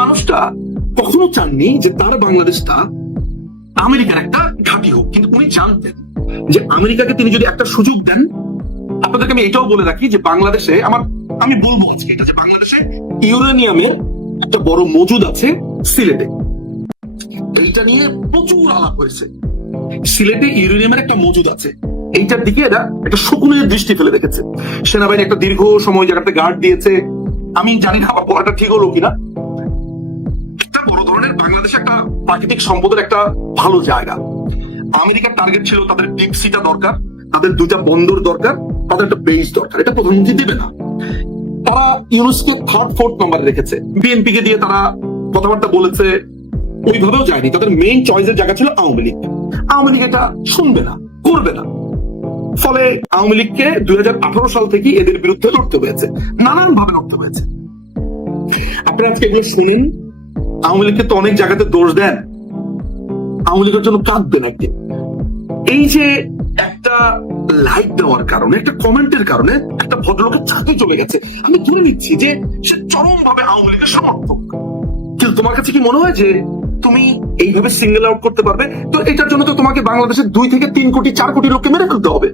মানুষটা কখনো চাননি যে তার বাংলাদেশটা আমেরিকার একটা ঘাঁটি হোক, কিন্তু উনি জানতেন যে আমেরিকাকে তিনি যদি একটা সুযোগ দেন। আপনাদেরকে আমি এটাও বলে রাখি যে বাংলাদেশে আমি বলবো আজকে এটা যে বাংলাদেশে ইউরেনিয়ামের একটা বড় মজুদ আছে সিলেটে। এইটা নিয়ে প্রচুর আলাপ হয়েছে। সিলেটে ইউরেনিয়ামের একটা মজুদ আছে, এইটার দিকে এরা একটা শকুনের দৃষ্টি ফেলে রেখেছে। সেনাবাহিনী একটা দীর্ঘ সময় জায়গাতে গার্ড দিয়েছে। আমি জানি না আমার বলাটা ঠিক হলো কিনা। একটা বড় ধরনের বাংলাদেশে একটা প্রাকৃতিক সম্পদের একটা ভালো জায়গা। আমেরিকার টার্গেট ছিল তাদের ডিপ সিটা দরকার, তাদের দুইটা বন্দর দরকার, তাদের একটা বেস দরকার। এটা প্রধানমন্ত্রী দেবে না। তারা ইউনেস্কো থার্ড ফোর্থ নাম্বারে রেখেছে। বিএনপি কে দিয়ে তারা কথাবার্তা বলেছে, ওইভাবেও যায়নি। তাদের মেইন চয়েসের জায়গা ছিল আওয়ামী লীগ। আওয়ামী লীগ এটা শুনবে না, করবে না। ফলে আওয়ামী লীগকে 2018 সাল থেকে এদের বিরুদ্ধে লড়তে হয়েছে, নানান ভাবে লড়তে হয়েছে। আপনারা আজকে এগুলো শুনেন। আওয়ামী লীগকে তো অনেক জায়গাতে দোষ দেন, আওয়ামী লীগের জন্য কাঁদবেন একদিন। এই যে একটা লাইক দেওয়ার কারণে, একটা কমেন্টের কারণে একটা ভদ্রলোকের চাকরি চলে গেছে। আমি ধরে নিচ্ছি যে সে চরম ভাবে আওয়ামী লীগের সমর্থক। কিন্তু তোমার কাছে কি মনে হয় যে তুমি এইভাবে সিঙ্গেল আউট করতে পারবে? তো এটার জন্য তো তোমাকে বাংলাদেশের 2 থেকে 3 কোটি 4 কোটি লোককে মেরে ফেলতে হবে,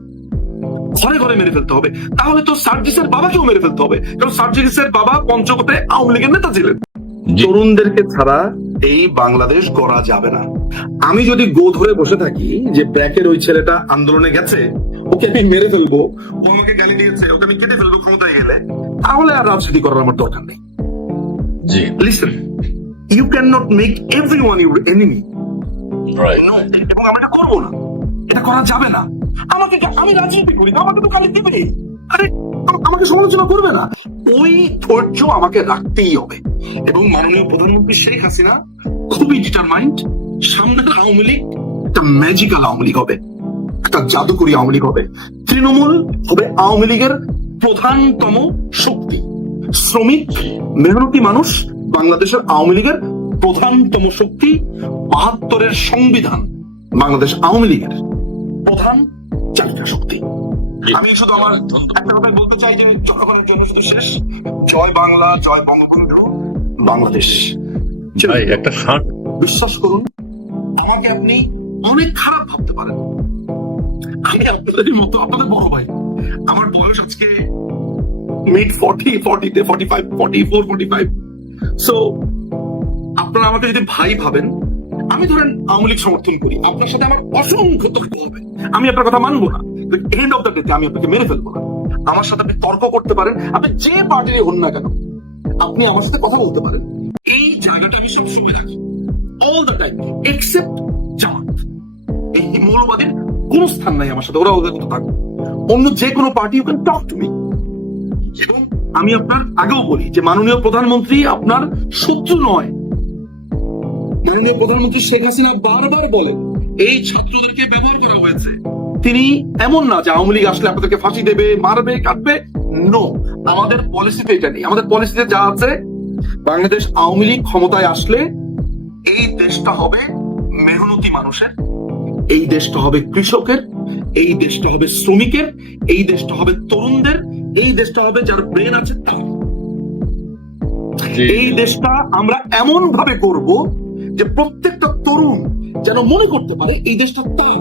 ঘরে ঘরে মেরে ফেলতে হবে। তাহলে তো সার্জিসের বাবাকেও মেরে ফেলতে হবে, কারণ সার্জিসের বাবা পঞ্চগড়ে আওয়ামী লীগের নেতা ছিলেন। তরুণদেরকে ছাড়া এই বাংলাদেশ গড়া যাবে না। আমি যদি গো ধরে বসে থাকি যে ব্যাকের ওই ছেলেটা আন্দোলনে গেছে, ওকে আমি মেরে ফেলবো, ও আমাকে গালি দিয়েছে, ওকে আমি কেটে ফেলবো ক্ষমতায় গেলে, তাহলে আর রাজনীতি করার আমার দরকার নেই। Listen, you can not make everyone your enemy. এবং আমরা এটা করবো না, এটা করা যাবে না। আমি রাজনীতি করি, আমাকে তো গালি দিবে, আরে আমাকে সমালোচনা করবে না। ওই ধৈর্য আমাকে রাখতেই হবে। এবং মাননীয় প্রধানমন্ত্রী শেখ হাসিনা খুবই ডিটারমাইন্ড। সামনের আওয়ামী লীগ একটা ম্যাজিক্যাল আওয়ামী লীগ হবে, একটা জাদুকরী আওয়ামী লীগ হবে। তৃণমূল হবে আওয়ামী লীগের প্রধানতম শক্তি। শ্রমিক মেহনতি মানুষ বাংলাদেশের আওয়ামী লীগের প্রধানতম শক্তি। 72-এর সংবিধান বাংলাদেশ আওয়ামী লীগের প্রধান চালিকা শক্তি। আমি শুধু আমার একটা কথা বলতে চাই যে জনগণের জন্য শুধু শেষ, জয় বাংলা, জয় বঙ্গবন্ধু, বাংলাদেশ। একটা বিশ্বাস করুন, আমাকে আপনি অনেক খারাপ ভাবতে পারেন, আমি আপনাদের মতো, আপনাদের বড় ভাই। আমার বয়স আজকে মিড 40 তে 45, 44, 45। সো আপনারা আমাকে যদি ভাই ভাবেন, আমি ধরেন আওয়ামী লীগ সমর্থন করি, আপনার সাথে আমার অসংখ্য তর্ক হবে, আমি আপনার কথা মানবো না। এন্ড অফ দ্য ডে আমি আপনাকে মেরে ফেলবো না। আমার সাথে আপনি তর্ক করতে পারেন, আপনি যে পার্টিরই হন না কেন, আপনি আমার সাথে কথা বলতে পারেন। এই জায়গাটা আমি সবসময় থাকি, অল দ্য টাইম, এক্সেপ্ট জামাত। এই মৌলবাদীর কোন স্থান নাই আমার সাথে, ওরা ওদের মতো থাকবে। অন্য যে কোনো party you can talk to me. এবং আমি আপনার আগেও বলি যে মাননীয় প্রধানমন্ত্রী আপনার শত্রু নয়। মাননীয় প্রধানমন্ত্রী শেখ হাসিনা বারবার বলেন এই ছাত্রদেরকে ব্যবহার করা হয়েছে। তিনি এমন না যে আওয়ামী লীগ আসলে আপনাদেরকে ফাঁসি দেবে, মারবে, কাটবে। নো, আমাদের পলিসিতে এটা নেই। আমাদের পলিসিতে যা আছে, বাংলাদেশ আওয়ামী লীগ ক্ষমতায় আসলে এই দেশটা হবে মেহনতি মানুষের, এই দেশটা হবে কৃষকের, এই দেশটা হবে শ্রমিকের, এই দেশটা হবে তরুণদের, এই দেশটা হবে যার ব্রেন আছে তার। এই দেশটা আমরা এমন ভাবে করব যে প্রত্যেকটা তরুণ যেন মনে করতে পারে এই দেশটা তার,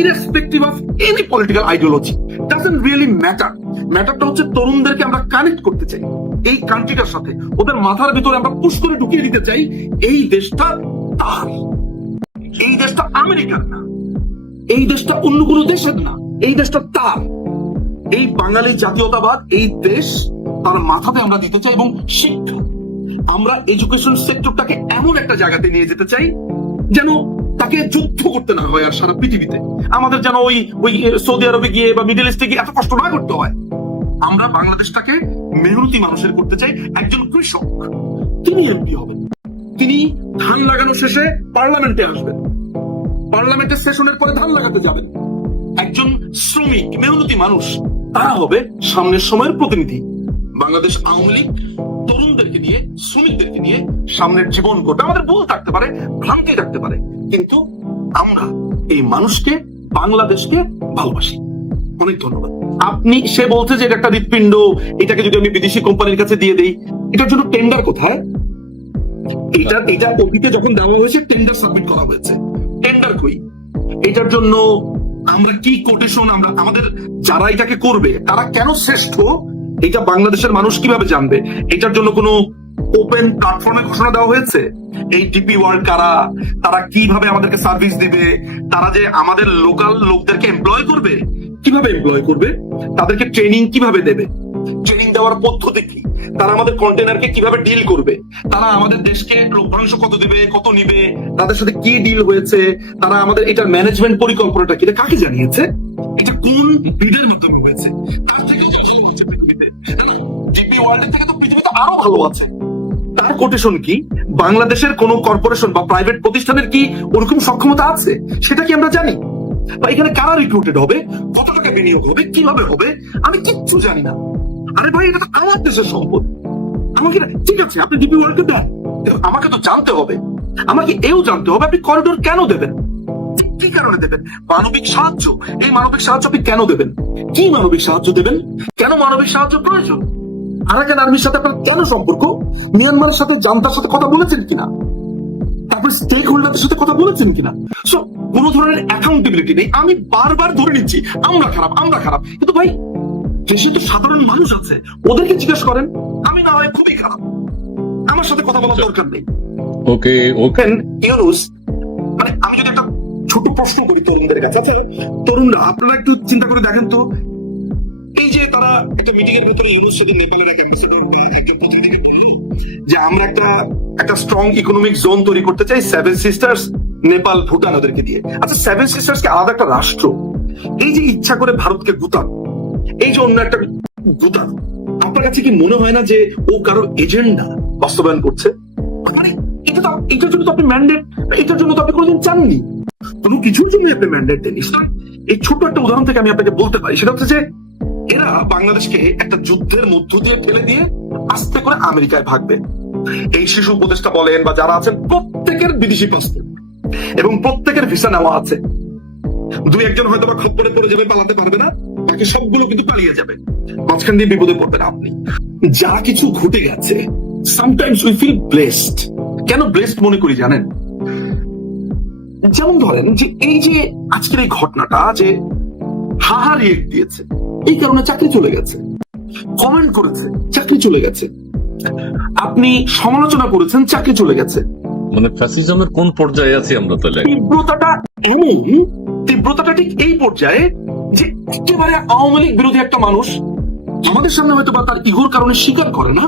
irrespective of any political ideology. Doesn't really matter. ম্যাটারটা হচ্ছে তরুণদেরকে আমরা কানেক্ট করতে চাই এই কান্ট্রিটার সাথে, ওদের মাথার ভিতরে আমরা পুশ করে ঢুকিয়ে দিতে চাই এই দেশটা তার, এই দেশটা আমেরিকার না, এই দেশটা অন্য কোনো দেশের না, এই দেশটা তার। এই বাঙালি জাতীয়তাবাদ, এই দেশ তার মাথাতে আমরা দিতে চাই। এবং শিক্ষা, আমরা এডুকেশন সেক্টরটাকে এমন একটা জায়গাতে নিয়ে যেতে চাই যেন তাকে যুদ্ধ করতে না হয় আর সারা পৃথিবীতে। আমাদের যেন ওই সৌদি আরবে গিয়ে বা মিডল ইস্টে গিয়ে এত কষ্ট না করতে হয়। আমরা বাংলাদেশটাকে মেহনতি মানুষের করতে চাই। একজন কৃষক, তিনি এমপি হবেন, তিনি ধান লাগানো শেষে পার্লামেন্টে আসবেন, পার্লামেন্টের সেশনের পরে ধান লাগাতে যাবেন। একজন শ্রমিক মেহনতি মানুষ, তারা হবে সামনের সময়ের প্রতিনিধি। বাংলাদেশ আওয়ামী লীগ তরুণদেরকে নিয়ে, শ্রমিকদেরকে নিয়ে সামনের জীবন গড়বে। আমাদের ভুল থাকতে পারে, ভ্রান্তি থাকতে পারে, কিন্তু আমরা এই মানুষকে, বাংলাদেশকে ভালোবাসি। অনেক ধন্যবাদ। সে বলছে যে এটা একটা হৃৎপিণ্ড, এটাকে যদি আমি বিদেশি কোম্পানির কাছে দিয়ে দেই, এটার জন্য টেন্ডার কোথায়? এটা অতীতে যখন দেওয়া হয়েছে টেন্ডার সাবমিট করা হয়েছে, টেন্ডার কই? এটার জন্য আমরা কি কোটেশন, আমরা আমাদের যারা এটাকে করবে তারা কেন শ্রেষ্ঠ, এটা বাংলাদেশের মানুষ কিভাবে জানবে? এটার জন্য কোনো ওপেন প্ল্যাটফর্মে ঘোষণা দেওয়া হয়েছে? এই ডিপি ওয়ার্ল্ড কারা, তারা কিভাবে আমাদেরকে সার্ভিস দিবে, তারা যে আমাদের লোকাল লোকদেরকে এমপ্লয় করবে, কিভাবে এমপ্লয় করবে, তাদেরকে ট্রেনিং কিভাবে দেবে, ট্রেনিং দেওয়ার পদ্ধতি কি, তারা আমাদের কন্টেনারকে কিভাবে ডিল করবে, তারা আমাদের দেশকে লভ্যাংশ কত দিবে, কত নিবে, তাদের সাথে কি ডিল হয়েছে, তারা আমাদের এটার ম্যানেজমেন্ট পরিকল্পনাটা কি, এটা কাকে জানিয়েছে, এটা কোন বিডের মাধ্যমে হয়েছে, তার থেকে তো ভালো হচ্ছে পৃথিবীতে, ডিপি ওয়ার্ল্ডের থেকে তো পৃথিবীতে আরো ভালো আছে। তার কোটেশন কি? বাংলাদেশের কোন কর্পোরেশন বা প্রাইভেট প্রতিষ্ঠানের কি ওরকম সক্ষমতা আছে সেটা কি আমরা জানি? বা এখানে কারা রিক্রুটেড হবে, কত টাকা বিনিয়োগ হবে, কিভাবে হবে, আমি কিচ্ছু জানি না। আরে ভাই, এটা তো আমার দেশের সম্পদ। আমাকে ঠিক আছে, আপনি ডিপি ওয়ার্ল্ডকে দেন, আমাকে তো জানতে হবে, আমাকে এও জানতে হবে আপনি করিডোর কেন দেবেন, কি কারণে দেবেন, মানবিক সাহায্য, এই মানবিক সাহায্য আপনি কেন দেবেন, কি মানবিক সাহায্য দেবেন, কেন মানবিক সাহায্য প্রয়োজন, আরাকান আর্মির সাথে আপনার কেন সম্পর্ক, মিয়ানমারের সাথে জান্তার সাথে কথা বলেছেন কিনা, তারপর স্টেক হোল্ডারদের সাথে কথা বলেছেন কিনা। সো কোন ধরনের অ্যাকাউন্টেবিলিটি নেই। আমি বারবার ধরে নিচ্ছি আমরা খারাপ, আমরা খারাপ, কিন্তু ভাই দেশে তো সাধারণ মানুষ আছে, ওদেরকে জিজ্ঞেস করেন, আমি না হয় খুবই খারাপ, আমার সাথে কথা বলার দরকার নেই। ওকে ইউনুস, মানে আমি যদি একটা ছোট প্রশ্ন করি তরুণদের কাছে, আচ্ছা তরুণরা আপনারা একটু চিন্তা করে দেখেন তো, এই যে তারা একটা মিটিং এর ভেতরে ইউনুস সেদিন নেপালের এক অ্যাম্বাসেডর যে আমরা একটা স্ট্রং ইকোনমিক জোন তৈরি করতে চাই, সেভেন সিস্টার্স, নেপাল, ভুটান ওদেরকে দিয়ে। আচ্ছা সেভেন সিস্টার্স কি আলাদা একটা রাষ্ট্র? এই যে ইচ্ছা করে ভারতকে গুতান, এই যে অন্য একটা গুতান, আপনার কাছে কি মনে হয় না যে ও কারো এজেন্ডা বাস্তবায়ন করছে? মানে এটার জন্য তো আপনি ম্যান্ডেট, এটার জন্য তো আপনি কোনোদিন চাননি, কোনো কিছুর জন্য আপনি ম্যান্ডেট দেননি। এই ছোট্ট একটা উদাহরণ থেকে আমি আপনাকে বলতে পারি, সেটা হচ্ছে যে এরা বাংলাদেশকে একটা যুদ্ধের মধ্য দিয়ে ঠেলে দিয়ে আস্তে করে আমেরিকায় ভাগবে। এই শিশু উপদেষ্টা বলেন বা যারা আছেন প্রত্যেকের বিদেশি পাসপোর্ট এবং প্রত্যেকের ভিসা নেওয়া আছে। দুই একজন হয়তো বা খপ্পরে পড়ে যাবে, পালাতে পারবে না, বাকি সবগুলো কিন্তু পালিয়ে যাবে, মাঝখান দিয়ে বিপদে পড়বেন আপনি। যা কিছু ঘটে গেছে, সামটাইমস উই ফিল ব্লেসড। কেন ব্লেসড মনে করি জানেন? যেমন ধরেন যে এই যে আজকের এই ঘটনাটা, যে হাহা রিয়েক্ট দিয়েছে, এই কারণে চাকরি চলে গেছে, কমেন্ট করেছে, চাকরি চলে গেছে, আপনি সমালোচনা করেছেন, চাকরি চলে গেছে। মানে ফ্যাসিজমের কোন পর্যায়ে আছি আমরা তাহলে? তীব্রতাটা এমন, তীব্রতাটা ঠিক এই পর্যায়ে যে একেবারে আওয়ামী লীগ বিরোধী একটা মানুষ আমাদের সামনে হয়তো বা তার ইগোর কারণে স্বীকার করে না,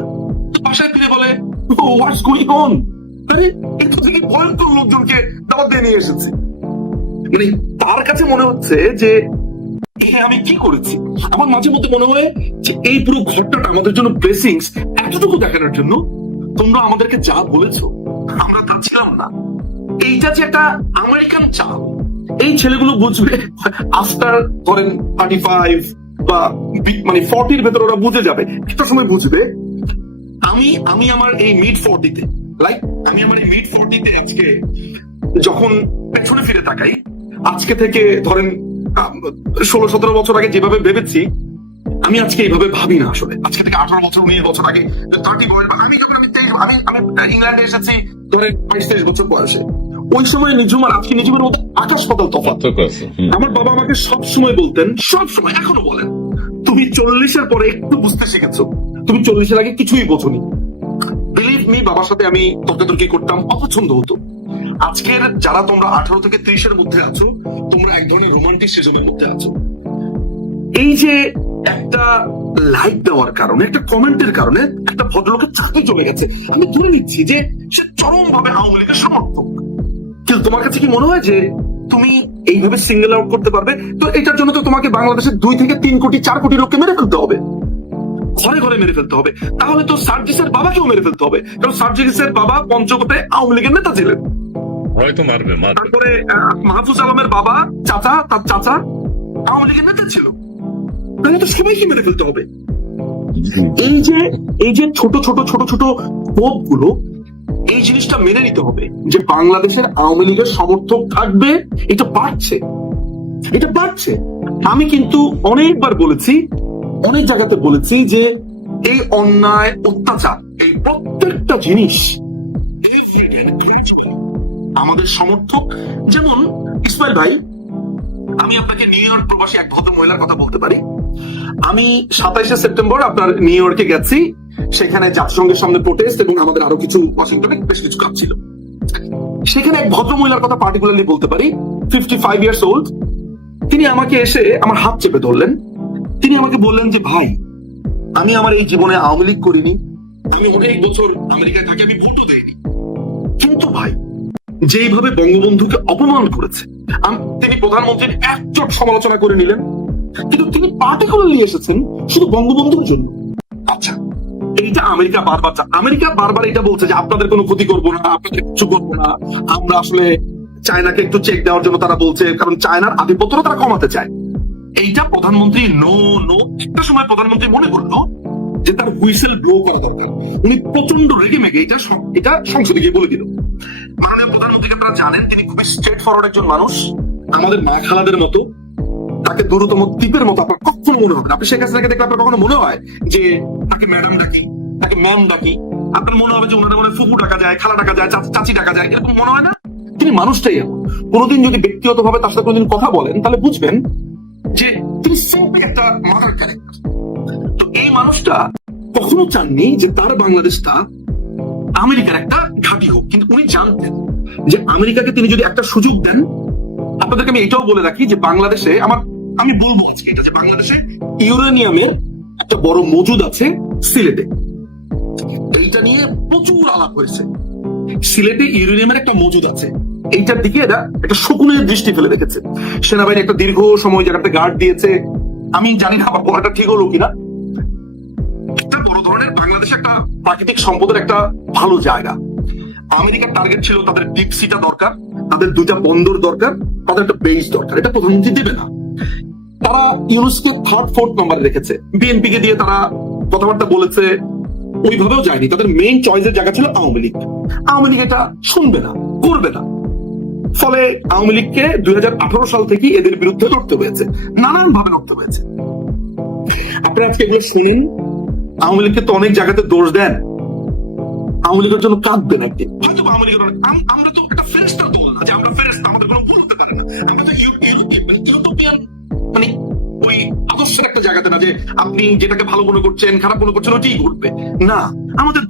বাসায় ফিরে বলে হোয়াটস গোইং অন, আরে এটা থেকে ভয়ঙ্কর লোকজনকে দাওয়াত দিয়ে নিয়ে এসেছে। মানে তার কাছে মনে হচ্ছে যে আমি কি করেছি। আমার মাঝে মধ্যে মনে হয় যে এই পুরো ঘটনাটা আমাদের জন্য ব্লেসিংস, এতটুকু দেখানোর জন্য তোমরা আমাদেরকে যা বলেছো আমরা তা ছিলাম না। এইটা যে একটা আমেরিকান চাল, এই ছেলেগুলো বুঝবে আফটার ধরেন 35 বা মানে 40-র ভেতর ওরা বুঝে যাবে, একটা সময় বুঝবে। আমি আমার এই মিড 40-তে, আমি আমার এই মিড 40-তে আজকে যখন পেছনে ফিরে তাকাই, আজকে থেকে ধরেন 16-17 বছর আগে যেভাবে ভেবেছি, আমি আজকে এইভাবে ভাবি না আসলে। আজকে থেকে 18 বছর 19 বছর আগে 30 বয়স, আমি যখন আমি ইংল্যান্ডে এসেছি ধরেন 22-23 বছর বয়সে, ওই সময় নিজুম আর আজকে নিজুমের মধ্যে আকাশ পাতাল তফাৎ। আমার বাবা আমাকে সব সময় বলতেন, সব সময় এখনো বলেন, তুমি 40-এর পরে একটু বুঝতে শিখেছো, তুমি 40-এর আগে কিছুই বোঝোনি। বিলিভ মি, বাবার সাথে আমি তর্কাতর্কি করতাম, অপছন্দ হতো। আজকের যারা তোমরা 18 থেকে 30-এর মধ্যে আছো, তোমরা এক ধরনের রোমান্টিসিজমের মধ্যে আছো। এই যে একটা লাইক দেওয়ার কারণে, একটা কমেন্টের কারণে একটা ভদ্রলোকের চাকরি চলে গেছে, আমি ধরে নিচ্ছি যে সে চরমভাবে আওয়ামী লীগের সমর্থক। কিন্তু তোমার কাছে কি মনে হয় যে তুমি এইভাবে সিঙ্গেল আউট করতে পারবে? তো এটার জন্য তো তোমাকে বাংলাদেশের 2 থেকে 3 কোটি 4 কোটি লোককে মেরে ফেলতে হবে, ঘরে ঘরে মেরে ফেলতে হবে। তাহলে তো সার্জিসের বাবাকেও মেরে ফেলতে হবে, কারণ সার্জিসের বাবা পঞ্চগড়ে আওয়ামী লীগের নেতা ছিলেন। হয়তো মারবে। তারপরে মাহফুজ আলমের বাবা, চাচা, তার চাচা আওয়ামী লীগের নেতা ছিল, তাহলে তো সবাইকে মেরে ফেলতে হবে। এই যে ছোট ছোট ছোট ছোট ক্ষোভ গুলো, এই জিনিসটা মেনে নিতে হবে যে বাংলাদেশের আওয়ামী লীগের সমর্থক থাকবে, এটা বাড়ছে, এটা বাড়ছে। আমি কিন্তু অনেকবার বলেছি, অনেক জায়গাতে বলেছি যে এই অন্যায়, অত্যাচার, এই প্রত্যেকটা জিনিস আমাদের সমর্থক যেমন ইসমাইল ভাই, আমি আপনাকে নিউ ইয়র্ক প্রবাসী এক ভদ্র মহিলার কথা বলতে পারি। আমি 27শে সেপ্টেম্বর আপনার নিউ ইয়র্কে গেছি, সেখানে জাতিসংঘের সামনে প্রোটেস্ট এবং আমাদের আরো কিছু ওয়াশিংটনে বেশ কিছু কাজ ছিল। সেখানে এক ভদ্র মহিলার কথা পার্টিকুলারলি বলতে পারি, 55 ইয়ার্স ওল্ড। তিনি আমাকে এসে আমার হাত চেপে ধরলেন। তিনি আমাকে বললেন যে ভাই, আমি আমার এই জীবনে আওয়ামী লীগ করিনি, আমি অনেক বছর আমেরিকায় থাকি, আমি ভোটও দেইনি, কিন্তু ভাই যেইভাবে বঙ্গবন্ধুকে অপমান করেছে, তিনি প্রধানমন্ত্রীর একচোট সমালোচনা করে নিলেন, কিন্তু তিনি পার্টিকুলারলি এসেছেন শুধু বঙ্গবন্ধুর জন্য। আচ্ছা, এইটা আমেরিকা বারবার এটা বলছে যে আপনাদের কোনো ক্ষতি করবো না, আপনাদের কিছু করবো না, আমরা আসলে চায়নাকে একটু চেক দেওয়ার জন্য তারা বলছে, কারণ চায়নার আধিপত্যটা তারা কমাতে চায়। এইটা প্রধানমন্ত্রী একটা সময় প্রধানমন্ত্রী মনে করলো যে তার হুইসেল ব্লো করা দরকার। উনি প্রচন্ড রেগে মেগে এটা সংসদে গিয়ে বলে দিল। মাননীয় প্রধানমন্ত্রীকে আপনারা জানেন, তিনি খুবই স্ট্রেট ফরওয়ার্ড একজন মানুষ, আমাদের মা খালাদের মতো। তাকে দূরতম দ্বীপের মতো আপনার কখনো মনে হবে না। আপনি শেখ হাসিনাকে দেখলে আপনার কখনো মনে হয় যে তাকে ম্যাডাম ডাকি, তাকে ম্যাম ডাকি? আপনার মনে হবে যে ওনাদের মনে ফুফু ডাকা যায়, খালা ডাকা যায়, চাচি ডাকা যায়, এরকম মনে হয় না? তিনি মানুষটাই এমন। কোনোদিন যদি ব্যক্তিগত ভাবে তার সাথে কোনোদিন কথা বলেন, তাহলে বুঝবেন যে তিনি সিম্পলি একটা মাদার ক্যারেক্টার। তো এই মানুষটা কখনো চাননি যে তার বাংলাদেশটা আমেরিকার একটা ঘাঁটি হোক, কিন্তু উনি জানতেন যে আমেরিকাকে তিনি যদি একটা সুযোগ দেন। আপনাদেরকে আমি এটাও বলে রাখি যে বাংলাদেশে আমি বলবো আজকে এটা, যে বাংলাদেশে ইউরেনিয়ামের একটা বড় মজুদ আছে সিলেটে। এইটা নিয়ে প্রচুর আলাপ হয়েছে। সিলেটে ইউরেনিয়ামের একটা মজুদ আছে, এইটার দিকে এরা একটা শকুনের দৃষ্টি ফেলে রেখেছে। সেনাবাহিনী একটা দীর্ঘ সময় জায়গাটা গার্ড দিয়েছে। আমি জানি না আমার বলাটা ঠিক হলো কিনা। একটা বড় ধরনের বাংলাদেশে একটা প্রাকৃতিক সম্পদের একটা ভালো জায়গা। আমেরিকার টার্গেট ছিল তাদের ডিপ সিটা দরকার, তাদের 2টা বন্দর দরকার, তাদের একটা বেস দরকার। এটা প্রধানমন্ত্রী দেবে না। তারা ইউনুসকে 3rd 4th নম্বরে রেখেছে। বিএনপি কে দিয়ে তারা কথাবার্তা বলেছে, ওইভাবেও যায়নি। তাদের মেইন চয়েসের জায়গা ছিল আওয়ামী লীগ। আওয়ামী লীগ এটা শুনবে না, করবে না। ফলে আওয়ামী লীগকে 2018 সাল থেকে এদের বিরুদ্ধে লড়তে হয়েছে, নানান ভাবে লড়তে হয়েছে। আপনারা আজকে এগুলো শুনেন। আওয়ামী লীগকে তো অনেক জায়গাতে দোষ দেন, আওয়ামী লীগের জন্য কাঁদবেন একদিন। হয়তো আওয়ামী লীগের আমরা তো একটা ফেরেশতার দল না যে আমরা ফেরেশতা, আমাদের কোনো ভুল হতে পারে না। আমরা তো ইউরোপিয়ান, মানে ওই আদর্শের একটা জায়গাতে না যে আপনি যেটাকে ভালো মনে করছেন, খারাপ মনে করছেন, ওইটাই ঘটবে না। আমাদের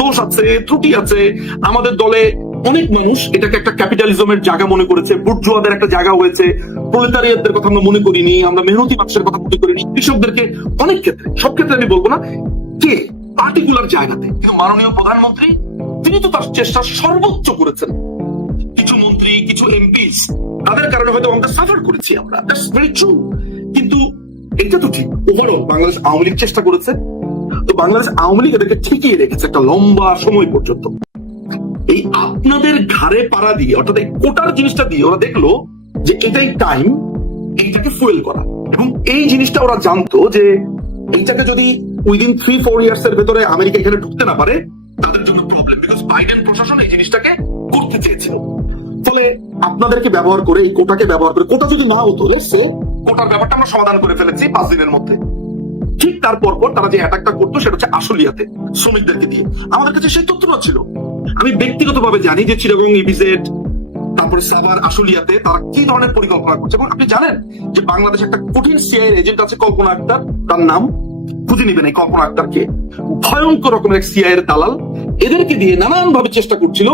দোষ আছে, ত্রুটি আছে। আমাদের দলে অনেক মানুষ এটাকে একটা ক্যাপিটালিজমের জায়গা মনে করেছে, বুর্জোয়াদের একটা জায়গা হয়েছে। প্রলেতারিয়াতদের কথা আমরা মনে করিনি, আমরা মেহনতি মানুষের কথা মনে করিনি, কৃষকদেরকে অনেক ক্ষেত্রে, সব ক্ষেত্রে আমি বলবো না, কে পার্টিকুলার জায়গাতে। কিন্তু মাননীয় প্রধানমন্ত্রী তিনি তো তার চেষ্টা সর্বোচ্চ করেছেন। কিছু মন্ত্রী, কিছু এমপিস, তাদের কারণে হয়তো আমরা সাফার করেছি, আমরা দ্যাটস ভেরি ট্রু। কিন্তু এটা তো ঠিক, ওভারঅল বাংলাদেশ আওয়ামী লীগ চেষ্টা করেছে। তো বাংলাদেশ আওয়ামী লীগ এদেরকে ঠিকিয়ে রেখেছে একটা লম্বা সময় পর্যন্ত। এই আপনাদের ঘাড়ে পাড়া দিয়ে, অর্থাৎ এই কোটার জিনিসটা দিয়ে ওরা দেখলো যে এটাই টাইম এইটাকে ফুয়েল করা। এবং এই জিনিসটা ওরা জানতো যে এইটাকে যদি উইদিন 3-4 ইয়ার্স এর ভেতরে আমেরিকা এখানে ঢুকতে না পারে, তাদের জন্য প্রবলেম। বিকজ বাইডেন প্রশাসন এই জিনিসটাকে করতে চেয়েছিল। ফলে আপনাদেরকে ব্যবহার করে, এই কোটাকে ব্যবহার করে, কোটা যদি না হতো, কোটার ব্যাপারটা আমরা সমাধান করে ফেলেছি 5 দিনের মধ্যে। ঠিক তারপর তারা যে অ্যাটাকটা করতো সেটা হচ্ছে আশুলিয়াতে শ্রমিকদেরকে দিয়ে। আমাদের কাছে সেই তথ্যটা ছিল। আমি ব্যক্তিগতভাবে জানি যে চিটাগং, ইপিজেড, তারপরে সাভার, আশুলিয়াতে তারা কি ধরনের পরিকল্পনা করছে। এবং আপনি জানেন যে বাংলাদেশে একটা কঠিন সিআইএর এজেন্ট আছে, কল্পনা আক্তার। তার নাম খুঁজে নিবেন, এই কল্পনা আক্তারকে। ভয়ঙ্কর রকমের এক সিআইএর দালাল। এদেরকে দিয়ে নানান ভাবে চেষ্টা করছিল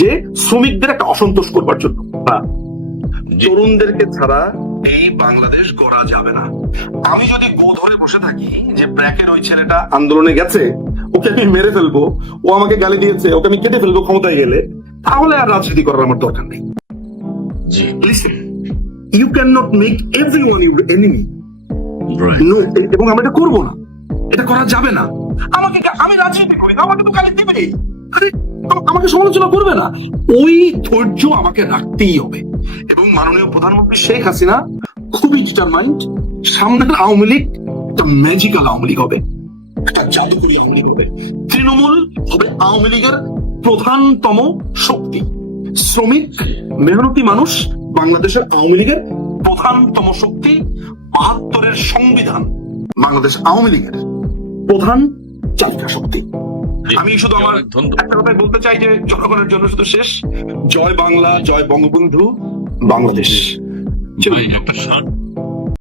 যে শ্রমিকদের একটা অসন্তোষ করবার জন্য। তরুণদেরকে ছাড়া এই বাংলাদেশ গড়া যাবে না। আমি যদি গো ধরে বসে থাকি যে ব্র্যাকের ওই ছেলেটা আন্দোলনে গেছে, ওকে আমি মেরে ফেলবো, ও আমাকে গালি দিয়েছে, ওকে আমি কেটে ফেলবো ক্ষমতায় গেলে, তাহলে আর রাজনীতি করার আমার দরকার নেই। Listen, you can not make everyone your enemy. এবং আমরা এটা করবো না, এটা করা যাবে না। আমি রাজনীতি করি, আমাকে তো গালি দিবেই, আমাকে সমালোচনা করবে না। ওই ধৈর্য আমাকে রাখতেই হবে। এবং মাননীয় প্রধানমন্ত্রী শেখ হাসিনা খুবই ডিটারমাইন্ড। সামনের আওয়ামী লীগ একটা ম্যাজিক্যাল আওয়ামী লীগ হবে, একটা জাদুকরী আওয়ামী লীগ হবে। তৃণমূল হবে আওয়ামী লীগের প্রধানতম শক্তি। শ্রমিক, মেহনতি মানুষ বাংলাদেশের আওয়ামী লীগের প্রধানতম শক্তি। ৭২-এর সংবিধান বাংলাদেশ আওয়ামী লীগের প্রধান চালিকা শক্তি। আমি শুধু আমার অনেক ধন্যবাদ। একটা কথাই বলতে চাই যে জনগণের জন্য শুধু শেষ, জয় বাংলা, জয় বঙ্গবন্ধু, বাংলাদেশ। ভাই একটা